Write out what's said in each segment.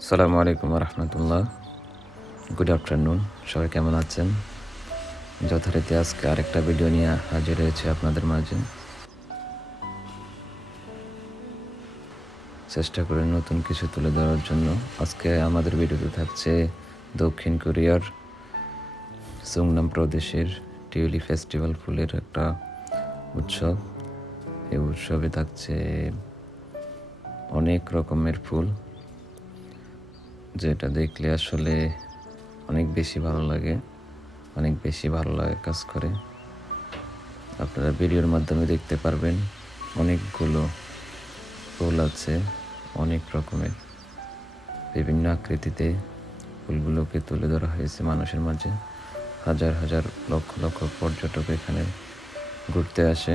আসসালামু আলাইকুম রহমতুল্লাহ। Good afternoon. সবাই কেমন আছেন? যথারীতি আজকে আরেকটা ভিডিও নিয়ে হাজির হয়েছে আপনাদের মাঝে। চেষ্টা করে নতুন কিছু তুলে ধরার জন্য। আজকে আমাদের ভিডিওতে থাকছে দক্ষিণ কোরিয়ার সুংনাম প্রদেশের টিউলিপ ফেস্টিভ্যাল ফুলের একটা উৎসব। এই উৎসবে থাকছে অনেক রকমের ফুল, যেটা দেখলে আসলে অনেক বেশি ভালো লাগে, কাজ করে। আপনারা ভিডিওর মাধ্যমে দেখতে পারবেন অনেকগুলো ফুল আছে, অনেক রকমের বিভিন্ন আকৃতিতে ফুলগুলোকে তুলে ধরা হয়েছে মানুষের মাঝে। হাজার হাজার লক্ষ লক্ষ পর্যটক এখানে ঘুরতে আসে।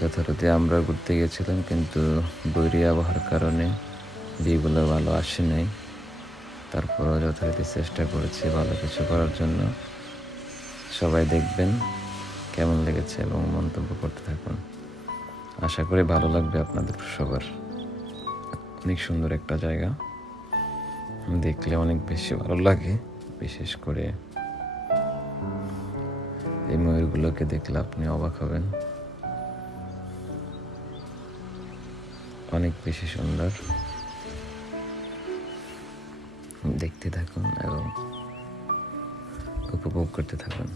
যথারীতি আমরা ঘুরতে গেছিলাম, কিন্তু বৈরী আবহাওয়ার কারণে ভিউগুলো ভালো আসে নাই। তারপরও যথারীতি চেষ্টা করেছি ভালো কিছু করার জন্য। সবাই দেখবেন কেমন লেগেছে এবং মন্তব্য করতে থাকুন। আশা করি ভালো লাগবে আপনাদের সবার। অনেক সুন্দর একটা জায়গা, দেখলে অনেক বেশি ভালো লাগে। বিশেষ করে এই ময়ূরগুলোকে দেখলে আপনি অবাক হবেন, অনেক বেশি সুন্দর। দেখতে থাকুন এবং উপভোগ করতে থাকুন।